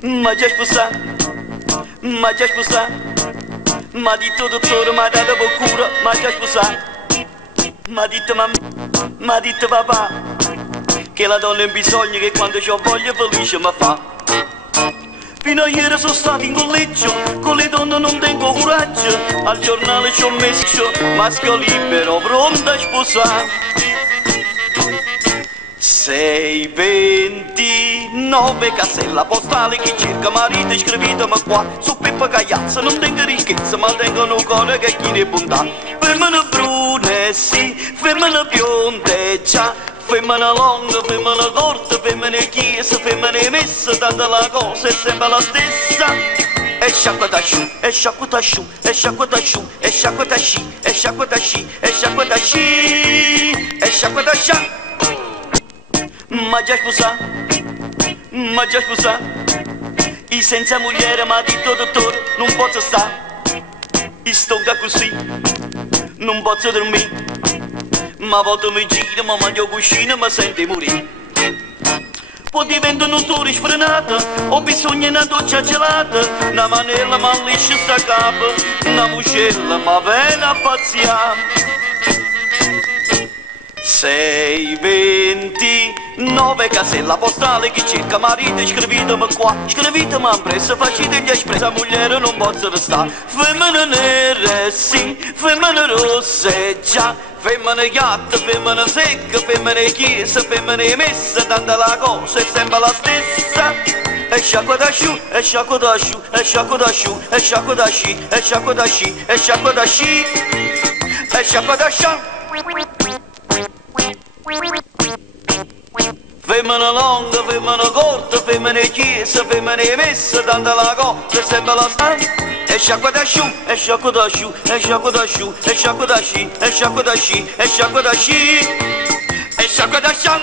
Ma già sposa, ma già sposa, ma detto dottore, ma dato cura, ma già sposa, ma detto mamma, ma detto papà, che la donna ha bisogno che quando c'ho voglia felice mi fa. Fino a ieri sono stato in collegio, con le donne non tengo coraggio, al giornale ci ho messo, maschio libero, pronto a sposare. 629 casella postale che cerca marito scrivetemi qua su Pippa Cagliazza non tengo ricchezza ma tengo un cuore che chi ne bontà femmina brune sì femmina bionde già femmina lunga femmina corta femmina chiesa femmina messa tanto la cosa è sempre la stessa e sciacqua da sciù e sciacqua da sciù e sciacqua da sciù e sciacqua da sci e sciacqua da sci e sciacqua da sci e sciacqua da scià. Ma già sposa, e senza moglie ma detto dottore, non posso stare, e sto così, non posso dormire, ma a volte mi gira, ma mangio cuscina, ma sente morire. Poi divento un autore sfrenato, ho bisogno di una doccia gelata, una manella ma liscia sta capo, una muscella ma viene a pazziare. 629 casella postale che cerca marito scrivetemi qua scrivetemi impressa facete gli espressa moglie non posso restare femmine nere sì femmine rosse già femmine gatte femmine secche femmine chiese femmine messe tanto la cosa è sempre la stessa e sciacqua da sciù e sciacqua da sciù e sciacqua da sciù e sciacqua da sci e sciacqua da sci e sciacqua da sci e sciacqua da scià. Femmina lunga, femmina corta, femmina chiesa, femmina messa, tanto la cosa è sempre la stessa. E sciacqua da sciù, e sciacqua da sciù, e sciacqua da sciù, e sciacqua da sci, e sciacqua da sci, e sciacqua da sci, e sciacqua da scià.